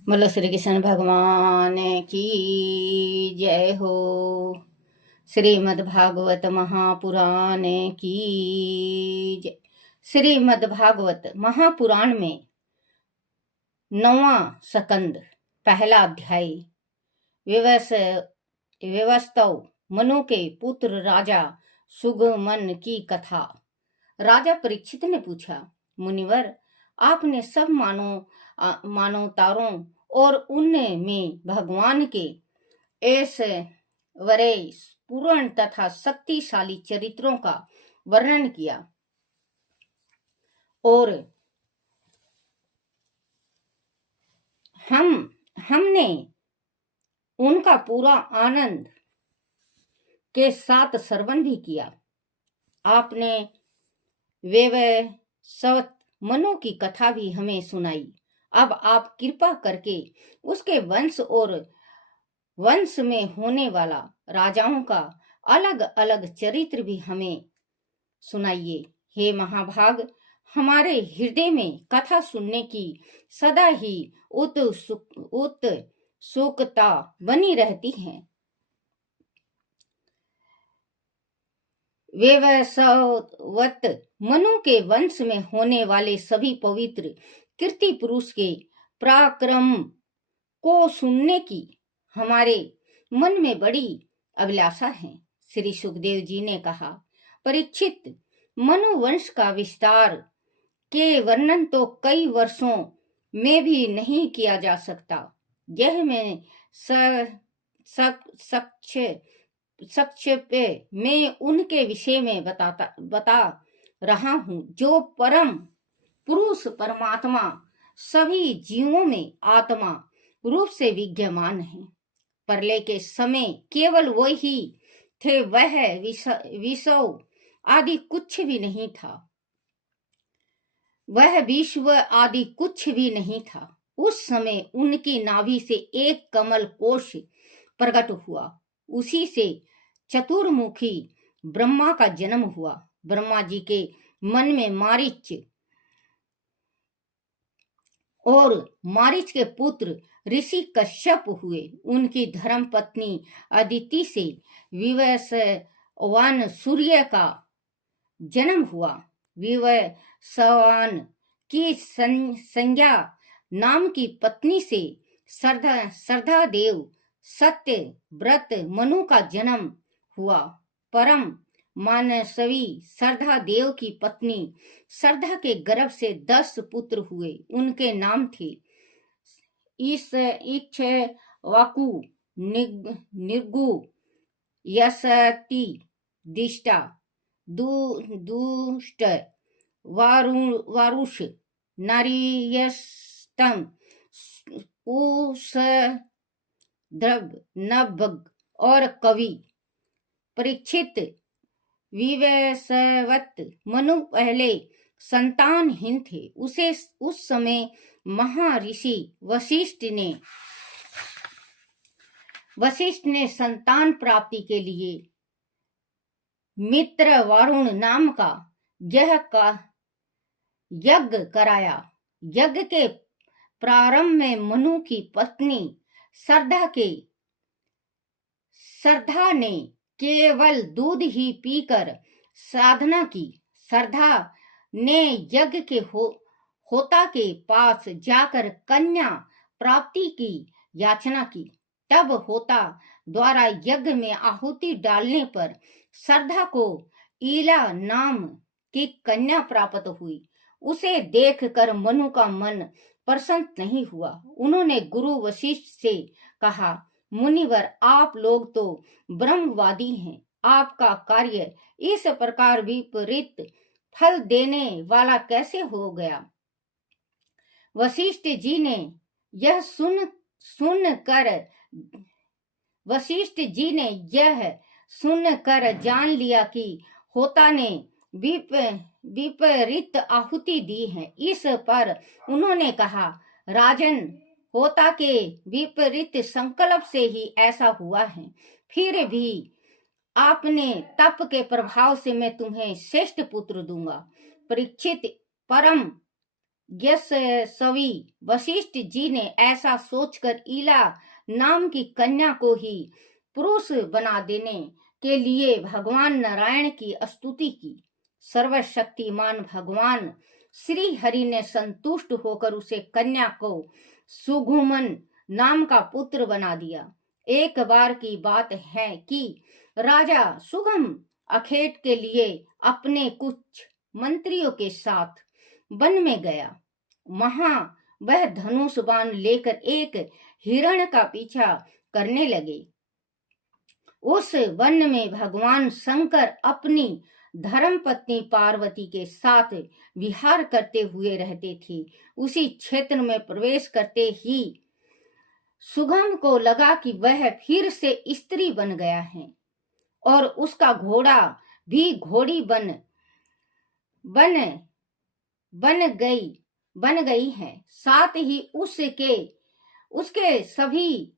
बोलो श्री कृष्ण भगवान की जय हो। श्रीमद् भागवत महापुराण की जय। श्रीमद् भागवत महापुराण में 9वां स्कंद, पहला अध्याय। विवस्तव मनु के पुत्र राजा सुगमन की कथा। राजा परीक्षित ने पूछा, मुनिवर, आपने सब मानवतारों और उनमें भगवान के ऐश्वर्य पूर्ण तथा शक्तिशाली चरित्रों का वर्णन किया और हमने उनका पूरा आनंद के साथ श्रवण भी किया। आपने वैवस्वत मनु की कथा भी हमें सुनाई। अब आप कृपा करके उसके वंश और वंश में होने वाला राजाओं का अलग अलग चरित्र भी हमें सुनाइए। हे महाभाग, हमारे हृदय में कथा सुनने की सदा ही उत्सुकता बनी रहती है। वैवस्वत मनु के वंश में होने वाले सभी पवित्र कीर्ति पुरुष के पराक्रम को सुनने की हमारे मन में बड़ी अभिलाषा है। श्री सुखदेव जी ने कहा, परीक्षित, मनु वंश का विस्तार के वर्णन तो कई वर्षों में भी नहीं किया जा सकता। यह मैं संक्षेप में उनके विषय में बता रहा हूं, जो परम पुरुष परमात्मा सभी जीवों में आत्मा रूप से विद्यमान है। प्रलय के समय केवल वही थे, वह विश्व आदि कुछ भी नहीं था। वह विश्व आदि कुछ भी नहीं था। उस समय उनकी नाभि से एक कमल कोश प्रकट हुआ। उसी से चतुर्मुखी ब्रह्मा का जन्म हुआ। ब्रह्मा जी के मन में मारीच और मारीच के पुत्र ऋषि कश्यप हुए। उनकी धर्म पत्नी अदिति से विवस्वान सूर्य का जन्म हुआ। विवस्वान की संज्ञा नाम की पत्नी से श्रद्धा देव सत्य व्रत मनु का जन्म हुआ। परम मानसवी श्रद्धा देव की पत्नी श्रद्धा के गर्भ से 10 पुत्र हुए। उनके नाम थे इक्ष्वाकु, निर्गु, यशति, दिष्टा, दुष्ट, वारुष, नारियस्तम, उषद्रव, नभग और कवि। परीक्षित, विवस्वत मनु पहले संतानहीन थे। उस समय महर्षि वशिष्ठ ने संतान प्राप्ति के लिए मित्र वारुण नाम का यज्ञ कराया। यज्ञ के प्रारंभ में मनु की पत्नी श्रद्धा ने केवल दूध ही पीकर साधना की। श्रद्धा ने यज्ञ के होता के पास जाकर कन्या प्राप्ति की याचना की। तब होता द्वारा यज्ञ में आहुति डालने पर श्रद्धा को ईला नाम की कन्या प्राप्त हुई। उसे देखकर मनु का मन प्रसन्न नहीं हुआ। उन्होंने गुरु वशिष्ठ से कहा, मुनिवर, आप लोग तो ब्रह्मवादी हैं। आपका कार्य इस प्रकार विपरीत फल देने वाला कैसे हो गया? वशिष्ठ जी ने यह सुनकर जान लिया कि होता ने विपरीत आहुति दी है। इस पर उन्होंने कहा, राजन, होता के विपरीत संकल्प से ही ऐसा हुआ है। फिर भी आपने तप के प्रभाव से मैं तुम्हें श्रेष्ठ पुत्र दूंगा। परीक्षित, परम यशस्वी वशिष्ठ जी ने ऐसा सोचकर ईला नाम की कन्या को ही पुरुष बना देने के लिए भगवान नारायण की स्तुति की। सर्वशक्तिमान भगवान श्री हरि ने संतुष्ट होकर उसे कन्या को सुगुमन नाम का पुत्र बना दिया। एक बार की बात है कि राजा सुगम अखेट के लिए अपने कुछ मंत्रियों के साथ वन में गया। वहां वह धनुष बाण लेकर एक हिरण का पीछा करने लगे। उस वन में भगवान शंकर अपनी धर्मपत्नी पार्वती के साथ विहार करते हुए रहते थे। उसी क्षेत्र में प्रवेश करते ही सुगम को लगा कि वह फिर से स्त्री बन गया है और उसका घोड़ा भी घोड़ी बन गई है। साथ ही उसके सभी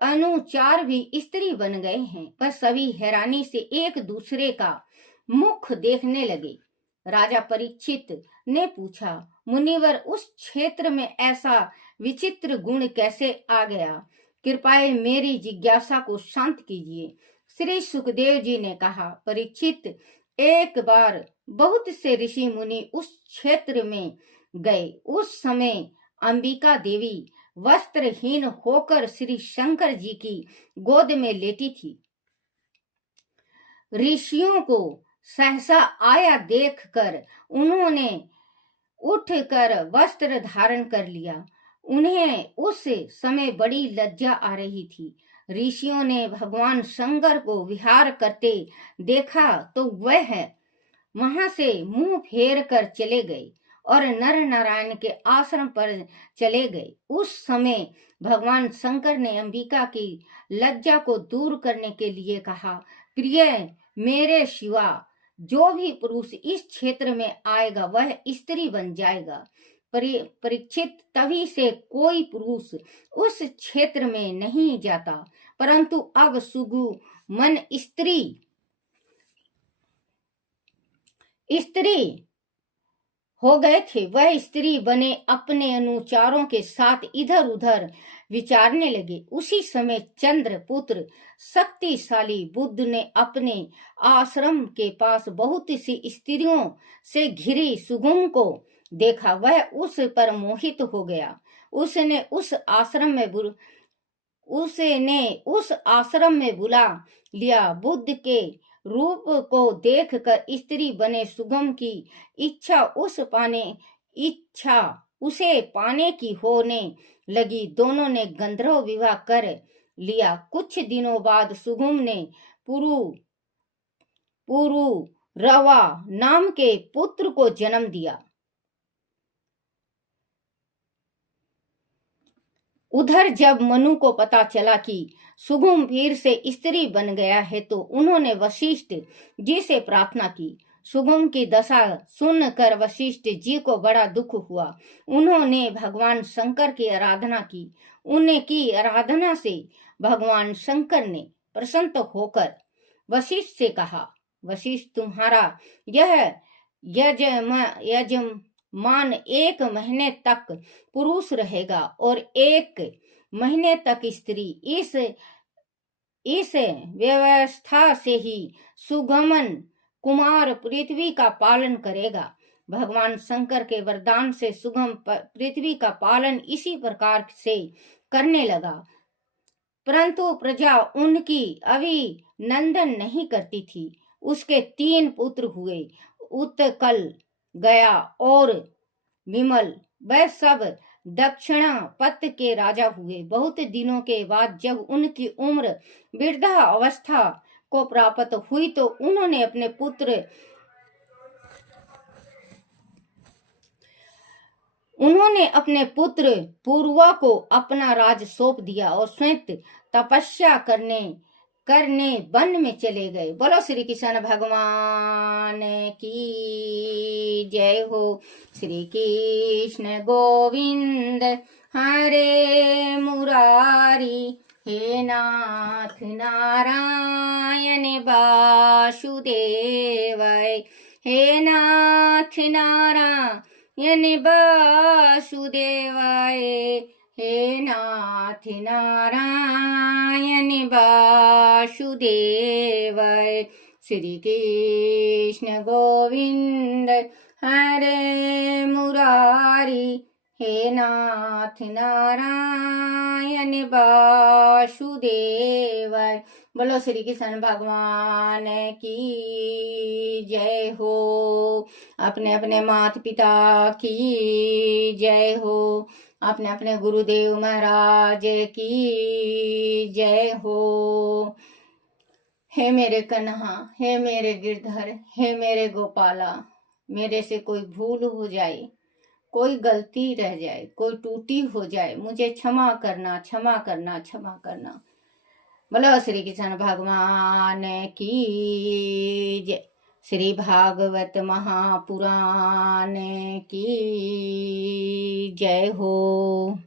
अनुचार भी स्त्री बन गए हैं। पर सभी हैरानी से एक दूसरे का मुख देखने लगे। राजा परीक्षित ने पूछा, मुनिवर, उस क्षेत्र में ऐसा विचित्र गुण कैसे आ गया? कृपया मेरी जिज्ञासा को शांत कीजिए। श्री सुखदेव जी ने कहा, परीक्षित, एक बार बहुत से ऋषि मुनि उस क्षेत्र में गए। उस समय अंबिका देवी वस्त्रहीन होकर श्री शंकर जी की गोद में लेटी थी। ऋषियों को सहसा आया देखकर उन्होंने उठकर वस्त्र धारण कर लिया। उन्हें उस समय बड़ी लज्जा आ रही थी। ऋषियों ने भगवान शंकर को विहार करते देखा तो वह वहां से मुंह फेर कर चले गए और नर नारायण के आश्रम पर चले गए। उस समय भगवान शंकर ने अंबिका की लज्जा को दूर करने के लिए कहा, प्रिय, मेरे शिवा जो भी पुरुष इस क्षेत्र में आएगा वह स्त्री बन जाएगा। परीक्षित, तभी से कोई पुरुष उस क्षेत्र में नहीं जाता, परंतु अब सुगुमन स्त्री हो गए थे। वह स्त्री बने अपने अनुचारों के साथ इधर उधर विचारने लगे। उसी समय चंद्रपुत्र शक्तिशाली बुद्ध ने अपने आश्रम के पास बहुत सी स्त्रियों से घिरी सुगम को देखा। वह उस पर मोहित हो गया। उसने उस आश्रम में बुला लिया। बुद्ध के रूप को देखकर स्त्री बने सुगम की इच्छा उसे पाने की होने लगी। दोनों ने गंधर्व विवाह कर लिया। कुछ दिनों बाद सुगम ने पुरुरवा नाम के पुत्र को जन्म दिया। उधर जब मनु को पता चला कि सुगम फिर से स्त्री बन गया है तो उन्होंने वशिष्ठ जी से प्रार्थना की। सुगम की दशा सुनकर वशिष्ठ जी को बड़ा दुख हुआ। उन्होंने भगवान शंकर की आराधना की। उनकी आराधना से भगवान शंकर ने प्रसन्न होकर वशिष्ठ से कहा, वशिष्ठ, तुम्हारा यह यजमान 1 महीने तक पुरुष रहेगा और 1 महीने तक स्त्री। इस व्यवस्था से ही सुगमन कुमार पृथ्वी का पालन करेगा। भगवान शंकर के वरदान से सुगम पृथ्वी का पालन इसी प्रकार से करने लगा। परंतु प्रजा उनकी अभिनंदन नहीं करती थी। उसके 3 पुत्र हुए, उत्कल, गया और विमल। वह सब दक्षिणापथ के राजा हुए। बहुत दिनों के बाद जब उनकी उम्र वृद्धा अवस्था को प्राप्त हुई तो उन्होंने अपने पुत्र पूर्वा को अपना राज सौंप दिया और स्वयं तपस्या करने वन में चले गए। बोलो श्री कृष्ण भगवान की जय हो। श्री कृष्ण गोविंद हरे मुरारी, हे नाथ नारायण वासुदेव, हे नाथ नारायण वासुदेवाय। हे नाथ नारायण वासुदेवाय। श्री कृष्ण गोविंद हरे मुरारी। हे नाथ नारायण वासुदेवाय। बोलो श्री कृष्ण भगवान की जय हो। अपने अपने माता पिता की जय हो। अपने अपने गुरुदेव महाराज की जय हो। हे मेरे कन्हा, हे मेरे गिरधर, हे मेरे गोपाला, मेरे से कोई भूल हो जाए, कोई गलती रह जाए, कोई टूटी हो जाए, मुझे क्षमा करना, क्षमा करना, क्षमा करना। बोलो श्री कृष्ण भगवान की जय। श्री भागवत महापुराण की जय हो।